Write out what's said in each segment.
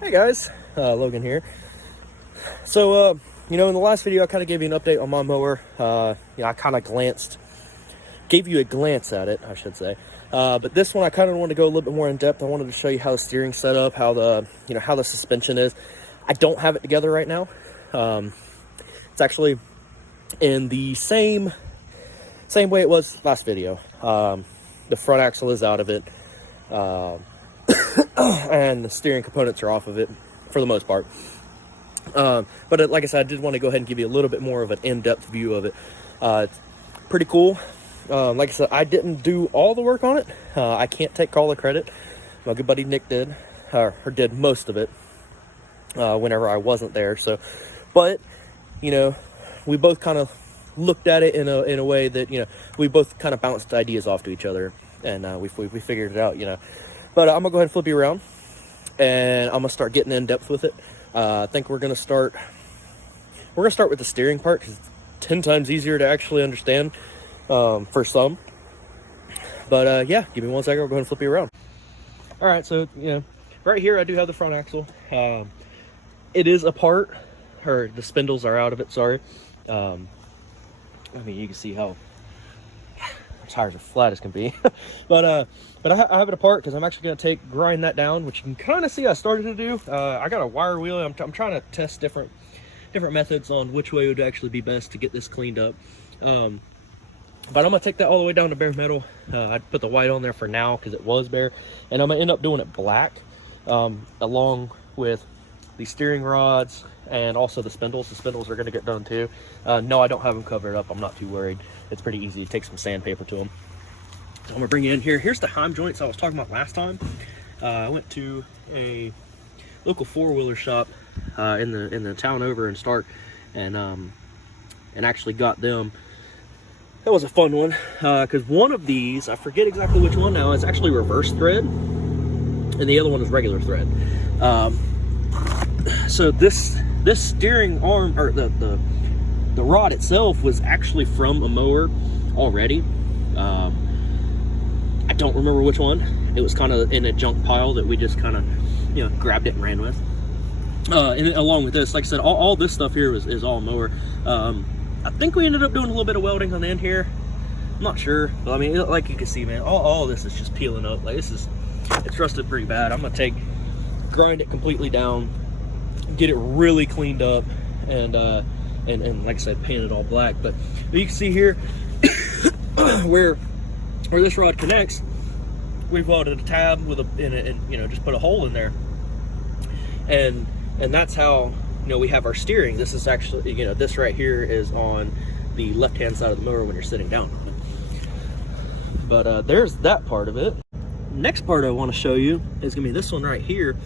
Hey guys, Logan here. So, in the last video I kind of gave you an update on my mower. I kind of gave you a glance at it, I should say. But this one I kind of wanted to go a little bit more in depth. I wanted to show you how the steering's set up, how the suspension is. I don't have it together right now. It's actually in the same way it was last video. The front axle is out of it. And the steering components are off of it for the most part. But like I said, I did want to go ahead and give you a little bit more of an in-depth view of it. It's pretty cool. Like I said, I didn't do all the work on it. I can't take all the credit. My good buddy Nick did, or did most of it whenever I wasn't there. So, but we both kind of looked at it in a way that we both kind of bounced ideas off to each other, and we figured it out. But I'm gonna go ahead and flip you around, and I'm gonna start getting in depth with it. I think we're gonna start with the steering part, because it's 10 times easier to actually understand for some. But yeah, give me 1 second. I'll go ahead and flip you around. All right, so right here I do have the front axle. It is apart, or the spindles are out of it. Sorry. I mean, you can see how tires are flat as can be. but I have it apart because I'm actually going to grind that down, which you can kind of see I started to do. I got a wire wheel. I'm trying to test different methods on which way would actually be best to get this cleaned up. But I'm going to take that all the way down to bare metal. I put the white on there for now because it was bare, and I'm going to end up doing it black along with the steering rods and also the spindles. The spindles are going to get done too. No, I don't have them covered up. I'm not too worried. It's pretty easy to take some sandpaper to them. So I'm going to bring you in here. Here's the heim joints I was talking about last time. I went to a local four-wheeler shop in the town over in Stark, and actually got them. That was a fun one, because one of these, I forget exactly which one now, is actually reverse thread, and the other one is regular thread. So this steering arm, or the rod itself, was actually from a mower already. I don't remember which one. It was kind of in a junk pile that we just kind of grabbed it and ran with. And along with this, like I said, all this stuff here is all mower. I think we ended up doing a little bit of welding on the end here. I'm not sure, but I mean, like you can see, man, all this is just peeling up. Like it's rusted pretty bad. I'm gonna grind it completely down, get it really cleaned up, and like I said, paint it all black. But you can see here where this rod connects, we've welded a tab with just put a hole in there, and that's how we have our steering. This is actually, this right here is on the left-hand side of the mower when you're sitting down on it. But there's that part of it. Next part I want to show you is gonna be this one right here.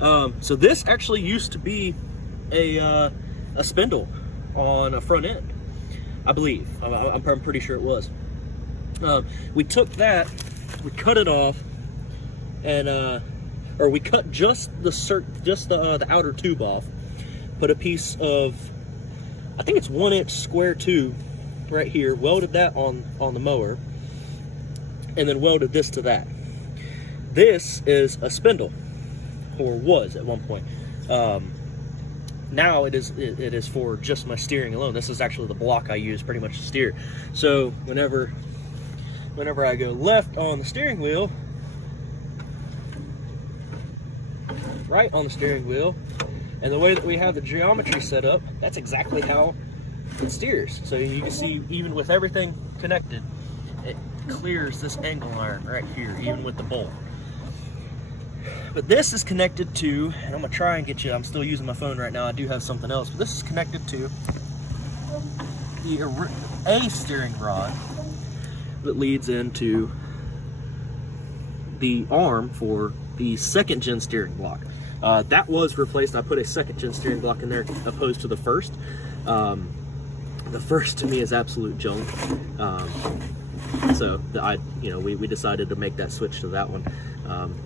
So this actually used to be a spindle on a front end, I believe. I'm pretty sure it was. We took that, we cut it off, and or we cut just the outer tube off. Put a piece of, I think it's 1-inch square tube right here, welded that on the mower, and then welded this to that. This is a spindle, or was at one point. Now it is for just my steering alone. This is actually the block I use pretty much to steer. So whenever I go left on the steering wheel, right on the steering wheel, and the way that we have the geometry set up, that's exactly how it steers. So you can see, even with everything connected, it clears this angle iron right here, even with the bolt. But this is connected to, and I'm gonna try and get you, I'm still using my phone right now, I do have something else, but this is connected to a steering rod that leads into the arm for the second gen steering block. That was replaced. I put a second gen steering block in there opposed to the first. The first to me is absolute junk. So we decided to make that switch to that one.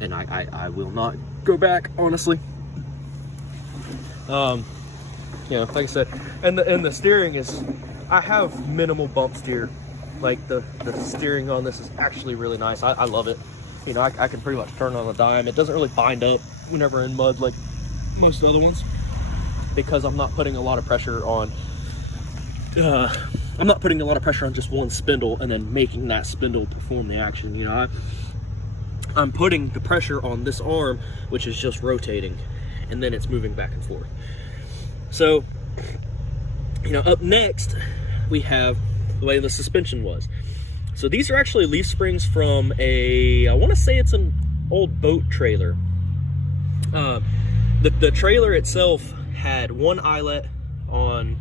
And I will not go back, honestly. Like I said, and the steering is, I have minimal bump steer. Like the steering on this is actually really nice. I love it. I can pretty much turn on a dime. It doesn't really bind up whenever in mud like most of the other ones, because I'm not putting a lot of pressure on just one spindle and then making that spindle perform the action. You know, I'm putting the pressure on this arm, which is just rotating, and then it's moving back and forth. So, you know, up next we have the way the suspension was. So these are actually leaf springs from I want to say it's an old boat trailer. The trailer itself had one eyelet on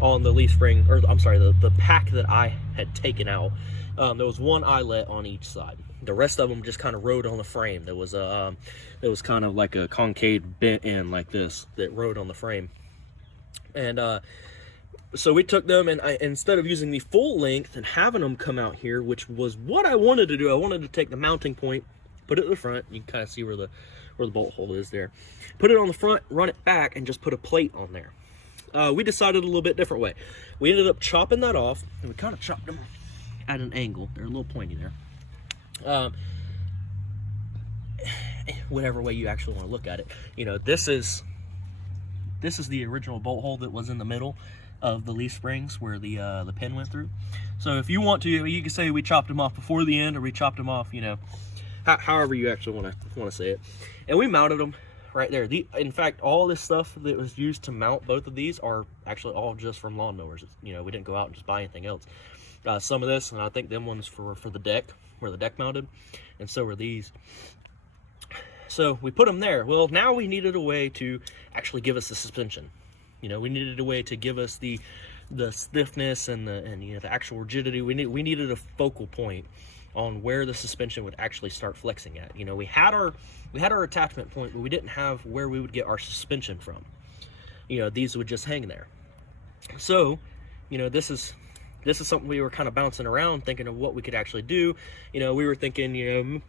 the leaf spring, or I'm sorry, the pack that I had taken out. There was one eyelet on each side. The rest of them just kind of rode on the frame. There was kind of like a concave bent end like this that rode on the frame. And so we took them, and instead of using the full length and having them come out here, which was what I wanted to do, I wanted to take the mounting point, put it in the front. You can kind of see where the bolt hole is there. Put it on the front, run it back, and just put a plate on there. We decided a little bit different way. We ended up chopping that off, and we kind of chopped them at an angle. They're a little pointy there. Whatever way you actually want to look at it. You know, this is the original bolt hole that was in the middle of the leaf springs where the pin went through. So if you want to, you can say we chopped them off before the end, or we chopped them off, you know, however you actually want to say it. And we mounted them right there. In fact, all this stuff that was used to mount both of these are actually all just from lawnmowers. You know, we didn't go out and just buy anything else. Some of this, and I think them ones for the deck, where the deck mounted, and so were these. So we put them there. Well, now we needed a way to actually give us the suspension. You know, we needed a way to give us the stiffness and you know, the actual rigidity. We needed a focal point on where the suspension would actually start flexing at. You know, we had our attachment point, but we didn't have where we would get our suspension from. You know, these would just hang there. So, you know, this is something we were kind of bouncing around, thinking of what we could actually do. You know, we were thinking, you know,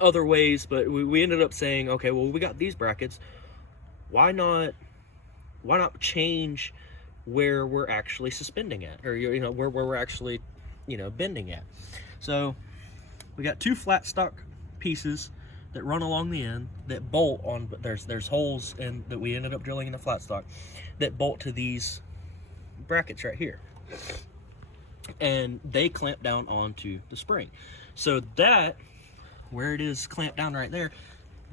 other ways, but we ended up saying, okay, well, we got these brackets. Why not change where we're actually suspending at, or you know, where we're actually, you know, bending at. So we got two flat stock pieces that run along the end that bolt on, but there's holes in that we ended up drilling in the flat stock that bolt to these brackets right here, and they clamp down onto the spring. So that, where it is clamped down right there,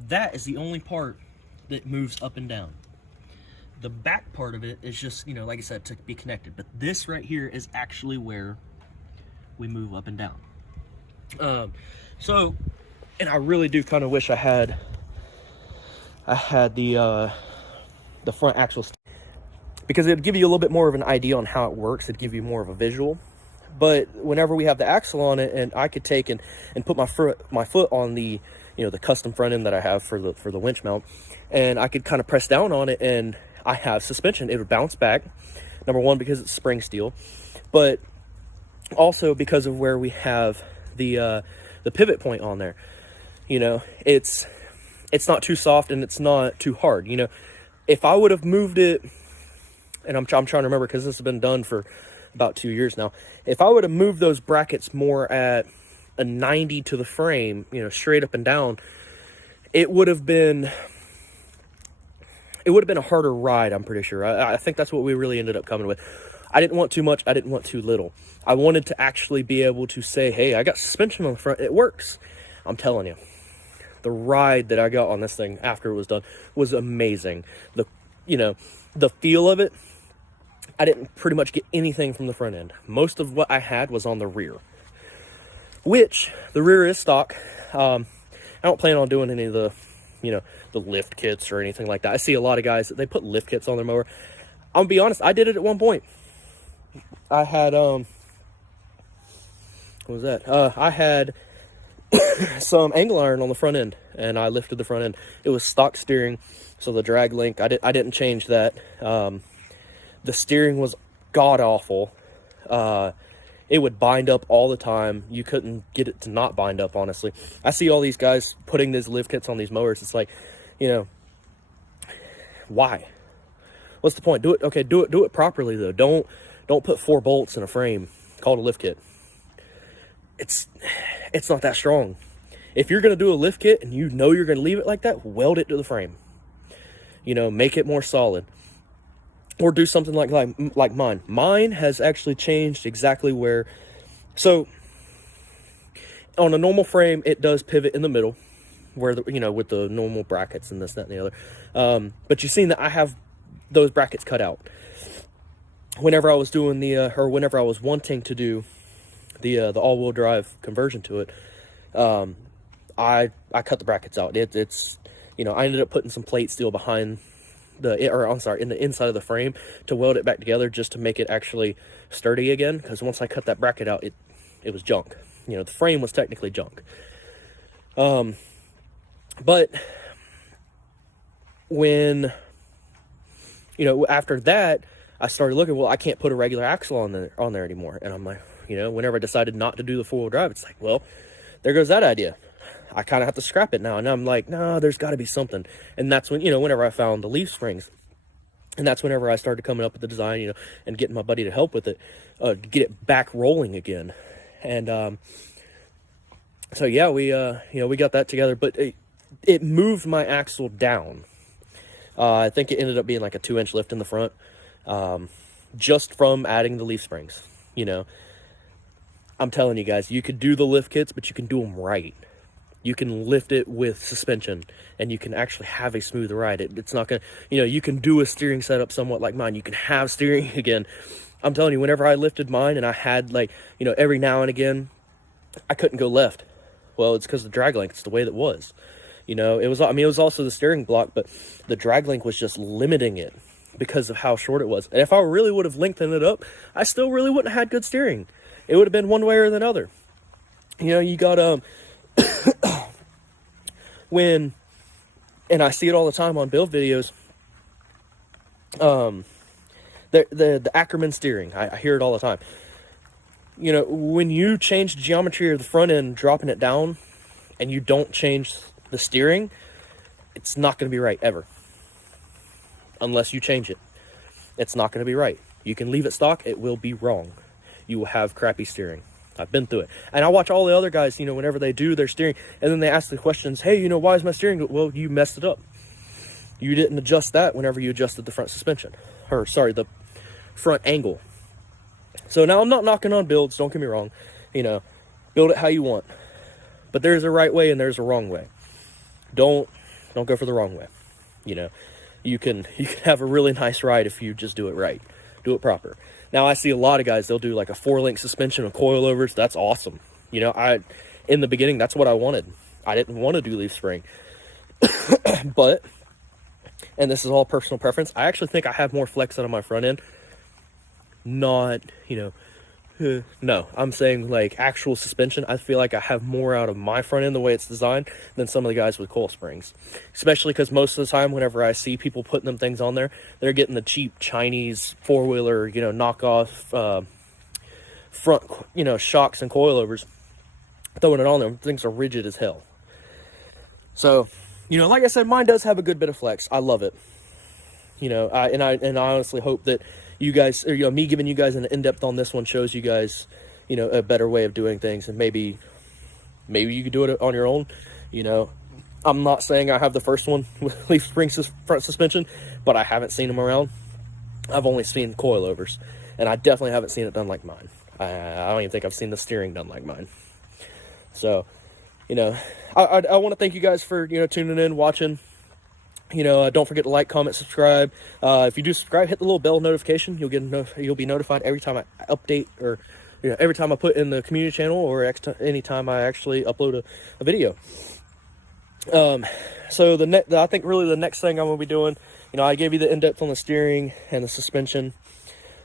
that is the only part that moves up and down. The back part of it is just, you know, like I said, to be connected, but this right here is actually where we move up and down. So, and I really do kind of wish I had the front axle, because it'd give you a little bit more of an idea on how it works. It'd give you more of a visual. But whenever we have the axle on it, and I could take and put my foot on the, you know, the custom front end that I have for the winch mount, and I could kind of press down on it, and I have suspension. It would bounce back. Number one, because it's spring steel, but also because of where we have the pivot point on there. You know, it's not too soft and it's not too hard. You know, if I would have moved it, and I'm trying to remember, because this has been done for about 2 years now. If I would have moved those brackets more at a 90 to the frame, you know, straight up and down, it would have been a harder ride, I'm pretty sure. I think that's what we really ended up coming with. I didn't want too much, I didn't want too little. I wanted to actually be able to say, hey, I got suspension on the front, it works. I'm telling you, the ride that I got on this thing after it was done was amazing. The feel of it, I didn't pretty much get anything from the front end. Most of what I had was on the rear, which the rear is stock. I don't plan on doing any of the, you know, the lift kits or anything like that. I see a lot of guys that they put lift kits on their mower. I'm gonna be honest, I did it at one point. I had what was that? I had some angle iron on the front end, and I lifted the front end. It was stock steering, so the drag link, I didn't change that. The steering was god awful. It would bind up all the time. You couldn't get it to not bind up, honestly. I see all these guys putting these lift kits on these mowers. It's like, you know, why? What's the point? Do it, okay, do it properly though. Don't put 4 bolts in a frame called a lift kit. It's not that strong. If you're going to do a lift kit and you know you're going to leave it like that, weld it to the frame. You know, make it more solid. Or do something like mine. Mine has actually changed exactly where... So, on a normal frame, it does pivot in the middle, where, you know, with the normal brackets and this, that, and the other. But you've seen that I have those brackets cut out. Whenever I was doing whenever I was wanting to do the all-wheel drive conversion to it, I cut the brackets out. It's, you know, I ended up putting some plate steel behind in the inside of the frame to weld it back together, just to make it actually sturdy again, because once I cut that bracket out, it was junk. You know, the frame was technically junk. But when, you know, after that, I started looking, well, I can't put a regular axle on there anymore. And I'm like, you know, whenever I decided not to do the four-wheel drive, it's like, well, there goes that idea. I kind of have to scrap it now. And I'm like, no, there's got to be something. And that's when, you know, whenever I found the leaf springs, and that's whenever I started coming up with the design, you know, and getting my buddy to help with it, to get it back rolling again. And so yeah, we you know, we got that together, but it moved my axle down. I think it ended up being like a 2-inch lift in the front, just from adding the leaf springs. You know, I'm telling you guys, you could do the lift kits, but you can do them right. You can lift it with suspension, and you can actually have a smooth ride. It's not gonna, you know, you can do a steering setup somewhat like mine. You can have steering again. I'm telling you, whenever I lifted mine and I had, like, you know, every now and again, I couldn't go left. Well, it's because the drag length, it's the way that was. You know, it was, I mean, it was also the steering block, but the drag length was just limiting it because of how short it was. And if I really would have lengthened it up, I still really wouldn't have had good steering. It would have been one way or the other. You know, you got, and I see it all the time on build videos, the Ackerman steering, I hear it all the time. You know, when you change the geometry of the front end, dropping it down, and you don't change the steering, it's not going to be right ever. Unless you change it. It's not going to be right. You can leave it stock, it will be wrong. You will have crappy steering. I've been through it. And I watch all the other guys, you know, whenever they do their steering, and then they ask the questions, hey, you know, why is my steering good? Well, you messed it up. You didn't adjust that whenever you adjusted the front suspension. Or, sorry, the front angle. So now I'm not knocking on builds, don't get me wrong. You know, build it how you want. But there's a right way and there's a wrong way. Don't go for the wrong way. You know, you can have a really nice ride if you just do it right. Do it proper. Now, I see a lot of guys, they'll do like a 4-link suspension with coilovers. That's awesome. You know, in the beginning, that's what I wanted. I didn't want to do leaf spring. But, and this is all personal preference, I actually think I have more flex out of my front end. Not, you know, no, I'm saying like actual suspension. I feel like I have more out of my front end the way it's designed than some of the guys with coil springs. Especially because most of the time whenever I see people putting them things on there, they're getting the cheap Chinese 4-wheeler, you know, knockoff front, you know, shocks and coilovers, throwing it on there. Things are rigid as hell. So, you know, like I said, mine does have a good bit of flex. I love it. You know, I honestly hope that you guys, or, you know, me giving you guys an in-depth on this one shows you guys, you know, a better way of doing things, and maybe you could do it on your own. You know, I'm not saying I have the first one with leaf spring front suspension, but I haven't seen them around. I've only seen coilovers, and I definitely haven't seen it done like mine. I don't even think I've seen the steering done like mine. So, you know, I want to thank you guys for, you know, tuning in, watching. You know, don't forget to like, comment, subscribe. If you do subscribe, hit the little bell notification. You'll be notified every time I update, or, you know, every time I put in the community channel, or any time I actually upload a video. So I think really the next thing I'm gonna be doing, you know, I gave you the in-depth on the steering and the suspension.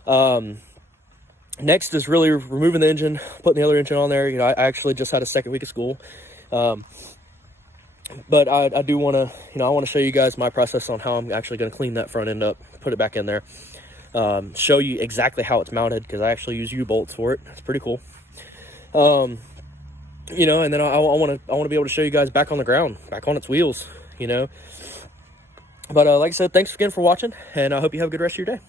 Next is really removing the engine, putting the other engine on there. You know, I actually just had a second week of school. But I do want to, you know, I want to show you guys my process on how I'm actually going to clean that front end up, put it back in there, show you exactly how it's mounted, because I actually use U-bolts for it. It's pretty cool. You know, and then I want to be able to show you guys back on the ground, back on its wheels, you know. But like I said, thanks again for watching, and I hope you have a good rest of your day.